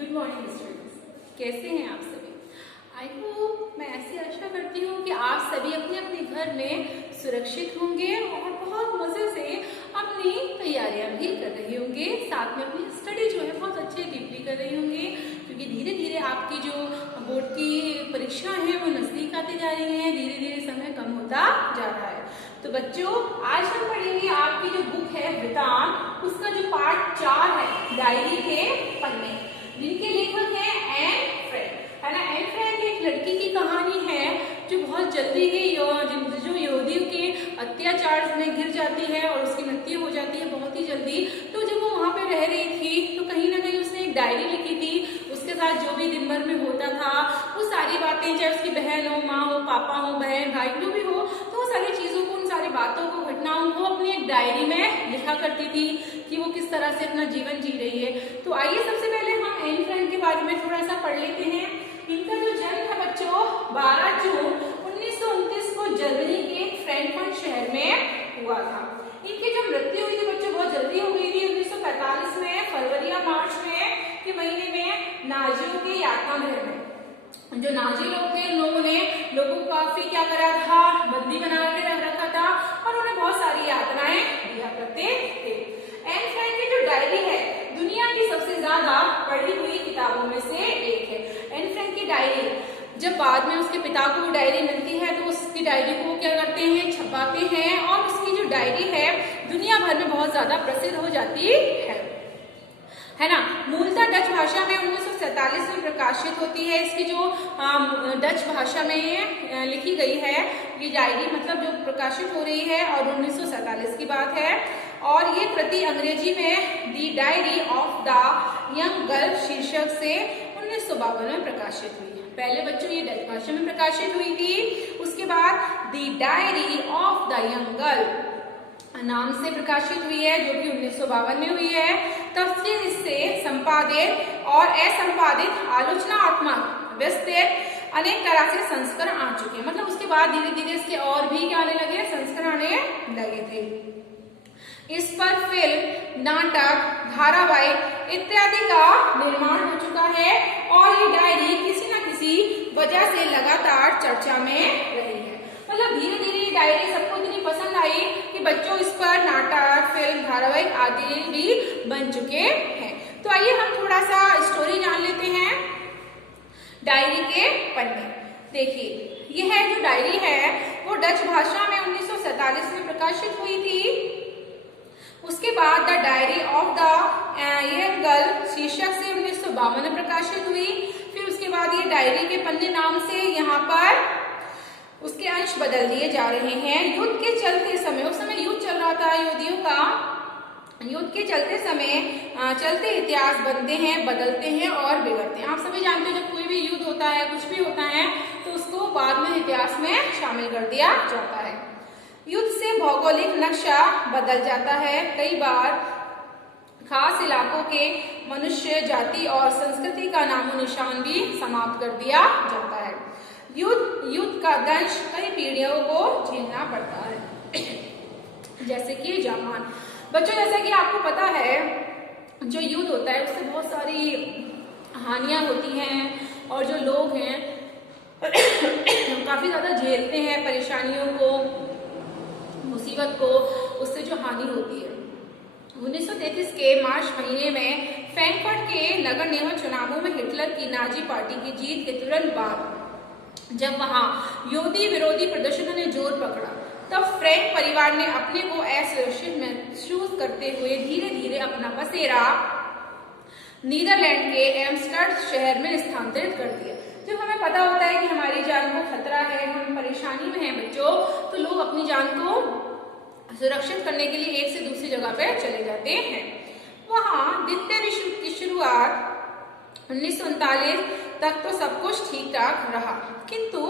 Good morning students, कैसे हैं आप सभी। आई होप, मैं ऐसी आशा करती हूँ कि आप सभी अपने अपने घर में सुरक्षित होंगे और बहुत मजे से अपनी तैयारियां भी कर रहे होंगे, साथ में अपनी स्टडी जो है बहुत अच्छे डीपली कर रहे होंगे, क्योंकि धीरे धीरे आपकी जो बोर्ड की परीक्षा है वो नजदीक आती जा रही है, धीरे धीरे समय कम होता जा रहा है। तो बच्चों, आज हम पढ़ेंगे आपकी जो बुक है वृतांत, उसका जो पार्ट 4 है डायरी के पन्ने, जिनके लेखक हैं एन फ्रैंक, है ना। एन फ्रैंक एक लड़की की कहानी है जो बहुत जल्दी ही जो यहूदियों के अत्याचार में गिर जाती है और उसकी मृत्यु हो जाती है बहुत ही जल्दी। तो जब वो वहां पे रह रही थी तो कहीं ना कहीं उसने एक डायरी लिखी थी, उसके साथ जो भी दिन भर में होता था वो सारी बातें, चाहे उसकी बहन हो, माँ हो, पापा हो, बहन भाई जो भी हो, तो वो सारी चीजों को, उन सारी बातों को, घटनाओं को अपनी एक डायरी में लिखा करती थी कि वो किस तरह से अपना जीवन जी रही है। तो आइए सबसे पहले हम एन फ्रैंक के बारे में थोड़ा सा पढ़ लेते हैं। इनका जो जन्म है बच्चों 12 जून 1929 को जर्मनी के फ्रैंकफर्ट शहर में हुआ था। इनकी जो मृत्यु हुई थी बच्चों बहुत जल्दी हो गई थी, 1945 में फरवरी या मार्च में के महीने में नाजियों के यातनागृह में। जो नाजी लोग थे उन लोगों ने लोगों को काफी क्या करा था, बंदी बना के रख रखा था और उन्हें बहुत सारी यातनाएं दिया करते थे। एन फ्रैंक की जो डायरी है दुनिया की सबसे ज्यादा पढ़ी हुई किताबों में से एक है। एन फ्रैंक की डायरी, जब बाद में उसके पिता को वो डायरी मिलती है तो उसकी डायरी को क्या करते हैं, छपाते हैं, और उसकी जो डायरी है दुनिया भर में बहुत ज्यादा प्रसिद्ध हो जाती है ना। मूलतः डच भाषा में 1947 में प्रकाशित होती है। इसकी जो डच भाषा में लिखी गई है ये डायरी, मतलब जो प्रकाशित हो रही है, और 1947 की बात है, और ये प्रति अंग्रेजी में the diary of the young girl शीर्षक से 1952 में प्रकाशित हुई है। पहले बच्चों ये डच भाषा में प्रकाशित हुई थी, उसके बाद the diary of the young girl नाम से प्रकाशित हुई है, जो कि 1952 में हुई है। तब से इससे संपादित और असंपादित आलोचनात्मक विस्तृत अनेक तरह से संस्करण आ चुके हैं। मतलब उसके बाद धीरे धीरे इसके और भी क्या आने लगे, संस्करण आने लगे थे। इस पर फिल्म, नाटक, धारावाहिक इत्यादि का निर्माण हो चुका है और ये डायरी किसी न किसी वजह से लगातार चर्चा में रही है। मतलब धीरे धीरे ये डायरी सबको इतनी पसंद आई कि बच्चों इस पर नाटक, फिल्म, धारावाहिक आदि भी बन चुके हैं। तो आइए हम थोड़ा सा स्टोरी जान लेते हैं डायरी के पन्ने। देखिए, यह जो डायरी है वो डच भाषा में 1947 में प्रकाशित हुई थी। उसके बाद the diary of the young girl शीर्षक से 1952 में प्रकाशित हुई। फिर उसके बाद ये डायरी के पन्ने नाम से यहाँ पर उसके अंश बदल दिए जा रहे हैं। युद्ध के चलते समय, उस समय युद्ध चल रहा था यहूदियों का, युद्ध के चलते समय चलते इतिहास बनते हैं, बदलते हैं और बिगड़ते हैं। आप सभी जानते हैं जब कोई भी युद्ध होता है, कुछ भी होता है, तो उसको बाद में इतिहास में शामिल कर दिया जाता है। युद्ध से भौगोलिक नक्शा बदल जाता है। कई बार खास इलाकों के मनुष्य, जाति और संस्कृति का नामो निशान भी समाप्त कर दिया जाता है। युद्ध का दंश कई पीढ़ियों को झेलना पड़ता है, जैसे कि जापान। बच्चों, जैसा कि आपको पता है जो युद्ध होता है उससे बहुत सारी हानियां होती हैं और जो लोग हैं काफी ज्यादा झेलते हैं परेशानियों को, मुसीबत को, उससे जो हानि होती है। 1933 के मार्च महीने में फ्रैंकफर्ट के नगर निगम चुनावों में हिटलर की नाजी पार्टी की जीत के तुरंत बाद जब वहां यहूदी विरोधी प्रदर्शनों ने जोर पकड़ा, तब फ्रैंक परिवार ने अपने को असुरक्षित महसूस करते हुए धीरे धीरे अपना बसेरा नीदरलैंड के एम्स्टर्ड शहर में स्थानांतरित कर दिया। जब हमें पता होता है कि हमारी जान को खतरा है, हम परेशानी में हैं बच्चों, तो लोग अपनी जान को सुरक्षित करने के लिए एक से दूसरी जगह पे चले जाते हैं। वहां द्वितीय विश्व युद्ध की शुरुआत 1939 तक तो सब कुछ ठीक ठाक रहा, किंतु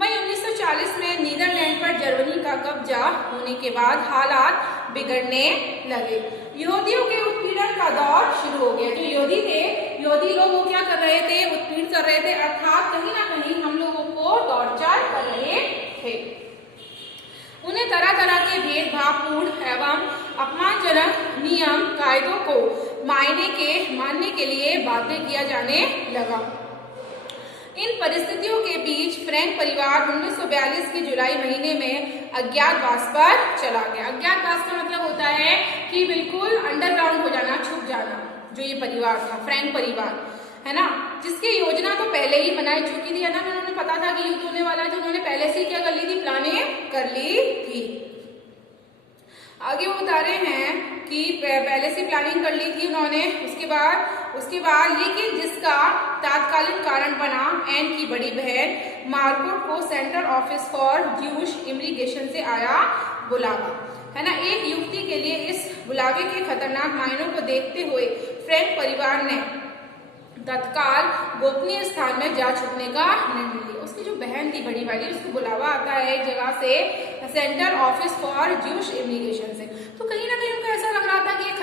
मई 1940 में नीदरलैंड पर जर्मनी का कब्जा होने के बाद हालात बिगड़ने लगे। यहूदियों के उत्पीड़न का दौर शुरू हो गया। जो यहूदी थे, यहूदी लोग वो क्या कर रहे थे, उत्पीड़न कर रहे थे, अर्थात कहीं ना कहीं हम लोगों को टॉर्चर कर रहे थे। उन्हें तरह तरह के भेदभावपूर्ण एवं अपमानजनक नियम कायदों को मानने के लिए बाध्य किया जाने लगा। इन परिस्थितियों के बीच फ्रैंक परिवार 1942 के जुलाई महीने में अज्ञातवास पर चला गया। अज्ञातवास का मतलब होता है कि बिल्कुल अंडरग्राउंड हो जाना, छुप जाना। जो ये परिवार था, फ्रैंक परिवार, है ना, जिसकी योजना तो पहले ही बनाई चुकी थी, है ना, उन्होंने पता था कि युद्ध होने वाला है, तो उन्होंने पहले से क्या कर ली थी, प्लानिंग कर ली थी। आगे वो बता रहे हैं कि पहले से प्लानिंग कर ली थी उन्होंने। उसके बाद लेकिन जिसका तात्कालिक कारण बना एन की बड़ी बहन मार्गोट को central office for Jews immigration से आया बुलावा, है ना। एक युवती के लिए इस बुलावे के खतरनाक मायनों को देखते हुए फ्रैंक परिवार ने तत्काल गोपनीय स्थान में जा छुपने का निर्णय लिया। उसकी जो बहन थी बड़ी वाली, उसको बुलावा आता है एक जगह से, central office for Jews immigration से। तो कहीं ना कहीं उनको ऐसा लग रहा था कि ये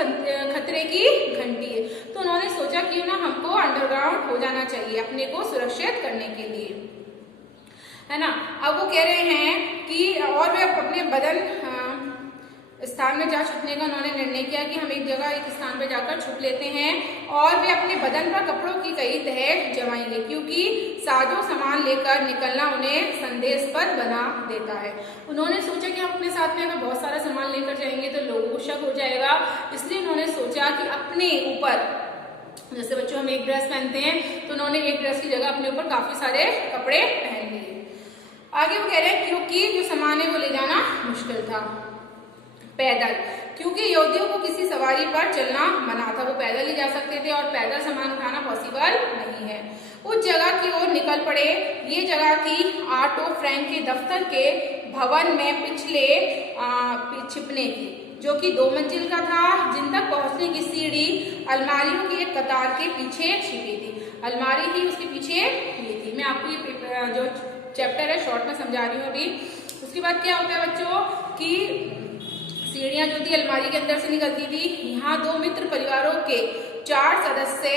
खतरे की घंटी है, तो उन्होंने सोचा कि ना हमको अंडरग्राउंड हो जाना चाहिए अपने को सुरक्षित करने के लिए, है ना। अब वो कह रहे हैं कि और वे अपने बदन स्थान में जा छुपने का उन्होंने निर्णय किया कि हम एक स्थान पर जाकर छुप लेते हैं और वे अपने बदन पर कपड़ों की कई तह जमाएंगे, क्योंकि साजो सामान लेकर निकलना उन्हें संदेहास्पद बना देता है। उन्होंने सोचा कि हम अपने साथ में अगर बहुत सारा सामान लेकर जाएंगे तो लोगों को शक हो जाएगा, इसलिए उन्होंने सोचा कि अपने ऊपर, जैसे बच्चों हम एक ड्रेस पहनते हैं तो उन्होंने एक ड्रेस की जगह अपने ऊपर काफी सारे कपड़े पहन लिए। आगे वो कह रहे हैं क्योंकि जो सामान है वो ले जाना मुश्किल था। पैदल, क्योंकि योद्धियों को किसी सवारी पर चलना मना था, वो पैदल ही जा सकते थे और पैदल सामान उठाना पॉसिबल नहीं है। उस जगह की ओर निकल पड़े। ये जगह थी ऑटो फ्रैंक के दफ्तर के भवन में पिछले छिपने की, जो कि 2 मंजिल का था, जिन तक पहुंचने की सीढ़ी अलमारियों की एक कतार के पीछे छिपी थी। अलमारी थी, उसके पीछे ये थी। मैं आपको ये जो चैप्टर है शॉर्ट में समझा रही हूँ अभी। उसके बाद क्या होता है बच्चों कि सीढ़ियां जो थी अलमारी के अंदर से निकलती थी। यहाँ 2 मित्र परिवारों के 4 सदस्य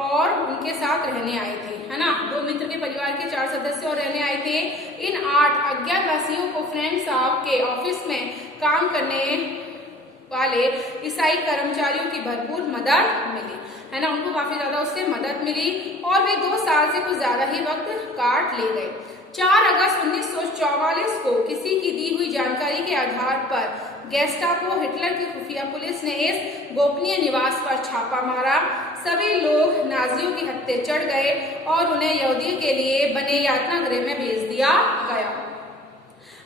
और उनके साथ रहने आए थे, है ना। 2 मित्र के परिवार के 4 सदस्य और रहने आए थे। इन 8 अज्ञातवासियों को फ्रैंक साहब के ऑफिस में काम करने वाले ईसाई कर्मचारियों की भरपूर मदद मिली, है ना। उनको काफी ज्यादा उससे मदद मिली और वे 2 साल से कुछ ज्यादा ही वक्त काट ले गए। 4 अगस्त 1944 को किसी की दी हुई जानकारी के आधार पर गेस्टापो, हिटलर की खुफिया पुलिस ने इस गोपनीय निवास पर छापा मारा। सभी लोग नाजियों की हत्थे चढ़ गए और उन्हें यहूदी के लिए बने यातना गृह में भेज दिया गया।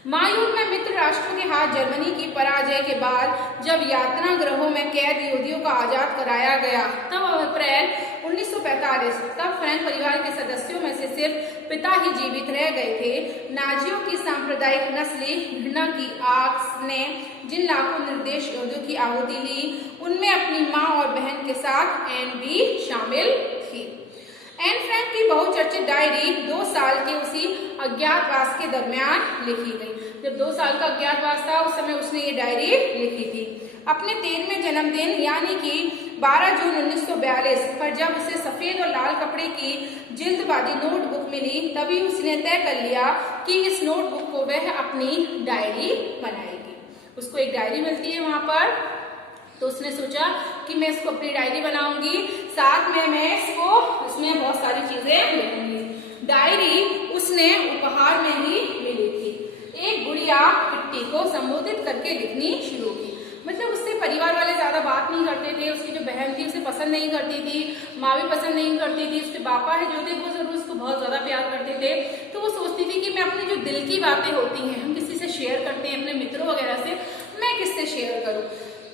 मायूर में मित्र राष्ट्रों के हाथ जर्मनी की पराजय के बाद जब यातना गृहों में कैद यहूदियों को आजाद कराया गया, तब अप्रैल 1945 तब फ्रैंक परिवार के सदस्यों में से सिर्फ पिता ही जीवित रह गए थे। नाजियों की सांप्रदायिक नस्ली घृणा की आग ने जिन लाखों निर्देश यहूदियों की आहुति ली, उनमें अपनी माँ और बहन के साथ एन भी शामिल थी। एन फ्रैंक की बहुचर्चित डायरी 2 साल के उसी अज्ञातवास के दरमियान लिखी गई। जब 2 साल का अज्ञातवास था उस समय उसने ये डायरी लिखी थी। अपने 13वें जन्मदिन यानी कि 12 जून 1942 पर जब उसे सफेद और लाल कपड़े की जिल्दबाजी नोटबुक मिली, तभी उसने तय कर लिया कि इस नोटबुक को वह अपनी डायरी बनाएगी। उसको एक डायरी मिलती है वहां पर, तो उसने सोचा कि मैं इसको अपनी डायरी बनाऊंगी, साथ में मैं इसमें बहुत सारी चीजें लिखूंगी। डायरी उसने उपहार में ही मिली थी। एक गुड़िया किट्टी को संबोधित करके लिखनी शुरू की। मतलब उससे परिवार वाले ज्यादा बात नहीं करते थे। उसकी जो बहन थी उसे पसंद नहीं करती थी, माँ भी पसंद नहीं करती थी। उसके पापा है जो थे वो जरूर उसको बहुत ज्यादा प्यार करते थे। तो वो सोचती थी कि मैं अपनी जो दिल की बातें होती हैं, हम किसी से शेयर करते हैं अपने मित्रों वगैरह से, मैं किससे शेयर करूं।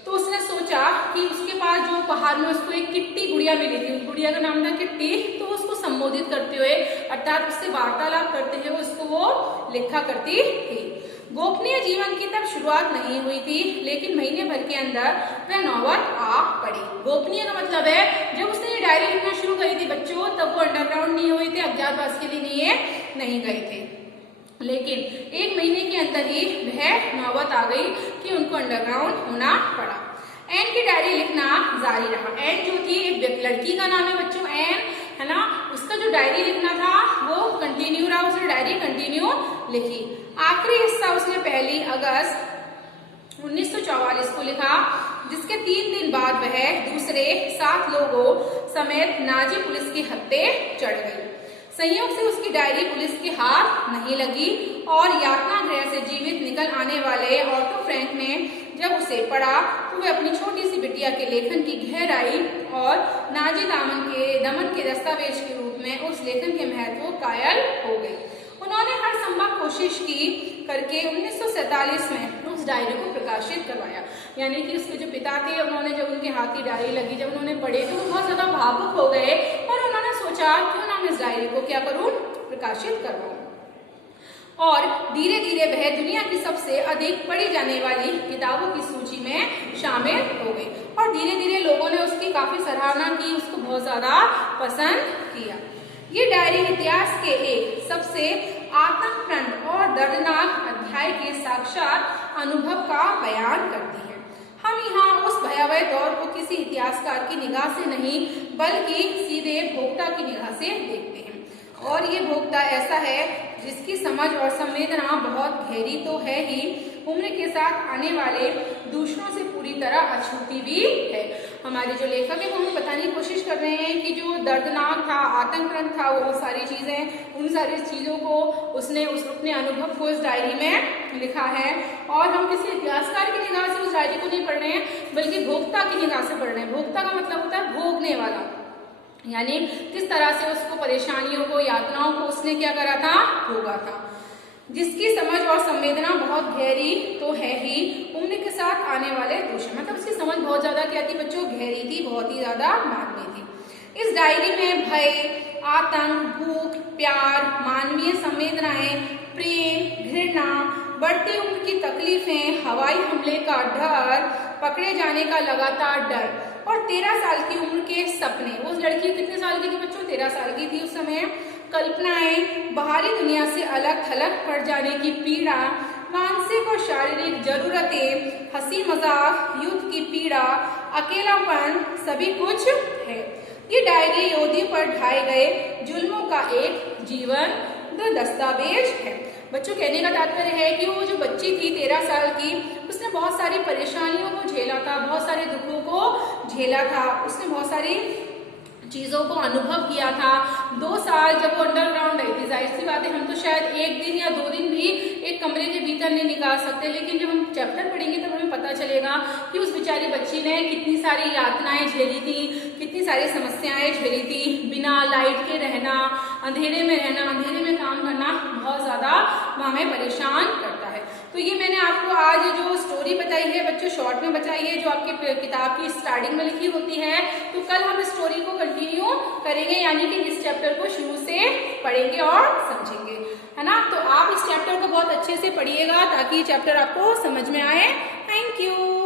तो उसने सोचा कि उसके पास जो उपहार में उसको एक किट्टी गुड़िया मिली थी, गुड़िया का नाम था किट्टी, तो उसको संबोधित करते हुए अर्थात उससे वार्तालाप करते हुए उसको वो लिखा करती थी। गोपनीय जीवन की तब शुरुआत नहीं हुई थी, लेकिन महीने भर के अंदर वह नौबत आ पड़ी। गोपनीय का मतलब है जब उसने ये डायरी लिखना शुरू करी थी बच्चों, तब वो अंडरग्राउंड नहीं हुए थे, अज्ञातवास के लिए नहीं गए थे। लेकिन 1 महीने के अंदर ही वह नौबत आ गई कि उनको अंडरग्राउंड होना पड़ा। एन की डायरी लिखना जारी रहा। एन जो थी एक लड़की का नाम है बच्चों, एन, है ना। उसका जो डायरी लिखना था वो कंटिन्यू रहा, उसने डायरी कंटिन्यू लिखी। आखिरी हिस्सा उसने 1 अगस्त 1944 को लिखा। जिसके 3 दिन बाद वह दूसरे 7 लोगों समेत नाजी पुलिस के हत्थे चढ़ गई। संयोग से उसकी डायरी पुलिस के हाथ नहीं लगी और यातना गृह से जीवित निकल आने वाले ऑटो फ्रैंक ने जब उसे पढ़ा तो वह अपनी छोटी सी बिटिया के लेखन की गहराई और नाजी दमन के दस्तावेज के रूप में उस लेखन के महत्व को कायल हो गई। उन्होंने हर संभव कोशिश की करके 1947 में उस डायरी को प्रकाशित करवाया। यानी कि उसके जो पिता थे, उन्होंने जब उनके हाथ की डायरी लगी, जब उन्होंने पढ़े तो वो बहुत ज्यादा भावुक हो गए और उन्होंने सोचा क्यों ना मैं इस डायरी को क्या करूं, प्रकाशित करवाऊं। और धीरे धीरे वह दुनिया की सबसे अधिक पढ़ी जाने वाली किताबों की सूची में शामिल हो गई और धीरे धीरे लोगों ने उसकी काफी सराहना की, उसको बहुत ज्यादा पसंद किया। ये डायरी इतिहास के एक सबसे आतंकप्राण और दर्दनाक अध्याय के साक्षात अनुभव का बयान करती है। हम यहाँ उस भयावह दौर को किसी इतिहासकार की निगाह से नहीं बल्कि सीधे भोक्ता की निगाह से देखते हैं। और ये भोक्ता ऐसा है जिसकी समझ और संवेदना बहुत गहरी तो है ही, उम्र के साथ आने वाले दूसरों से पूरी तरह अछूती भी है। हमारे जो लेखक है वो हमें बताने की कोशिश कर रहे हैं कि जो दर्दनाक था, आतंकप्राण था, वो सारी चीजें, उन सारी चीजों को उसने अपने अनुभव को इस डायरी में लिखा है। और हम किसी इतिहासकार की निगाह से उस डायरी को नहीं पढ़ रहे हैं बल्कि भोक्ता की निगाह से पढ़ रहे हैं। भोक्ता का मतलब होता है भोगने वाला, यानी किस तरह से उसको परेशानियों को, यातनाओं को उसने क्या करा था, भोगा था। जिसकी समझ और संवेदना बहुत गहरी तो है ही, उम्र के साथ आने वाले दूषण, मतलब उसकी समझ बहुत ज्यादा क्या थी बच्चों, गहरी थी, बहुत ही ज्यादा मानवी थी। इस डायरी में भय, आतंक, भूख, प्यार, मानवीय संवेदनाएं, प्रेम, घृणा, बढ़ती उम्र की तकलीफें, हवाई हमले का डर, पकड़े जाने का लगातार डर और 13 साल की उम्र के सपने। उस लड़की कितने साल की थी बच्चों, 13 साल की थी उस समय। कल्पनाएं, बाहरी दुनिया से अलग थलग पड़ जाने की पीड़ा, मानसिक और शारीरिक जरूरतें, हंसी मजाक, युद्ध की पीड़ा, अकेलापन, सभी कुछ है। ये डायरी योद्धियों पर ढाए गए जुल्मों का एक जीवन दस्तावेज है। बच्चों, कहने का तात्पर्य है कि वो जो बच्ची थी 13 साल की, उसने बहुत सारी परेशानियों को झेला था, बहुत सारे दुखों को झेला था, उसने बहुत सारी चीजों को अनुभव किया था। 2 साल जब वो अंडरग्राउंड रही थी, जाहिर सी बात है हम तो शायद 1 दिन या 2 दिन भी एक कमरे के भीतर नहीं निकाल सकते, लेकिन जब हम चैप्टर पढ़ेंगे तब हमें पता चलेगा कि उस बेचारी बच्ची ने कितनी सारी यातनाएं झेली थी, कितनी सारी समस्याएं झेली थी। बिना लाइट के रहना, अंधेरे में रहना, अंधेरे में काम करना बहुत ज्यादा हमें परेशान करता है। तो ये मैंने आपको आज जो स्टोरी बताई है बच्चों, शॉर्ट में बताई है, जो आपके किताब की स्टार्टिंग में लिखी होती है। तो कल हम इस स्टोरी को कंटिन्यू करेंगे, यानी कि इस चैप्टर को शुरू से पढ़ेंगे और समझेंगे, है ना। तो आप इस चैप्टर को बहुत अच्छे से पढ़िएगा ताकि चैप्टर आपको समझ में आए। Thank you.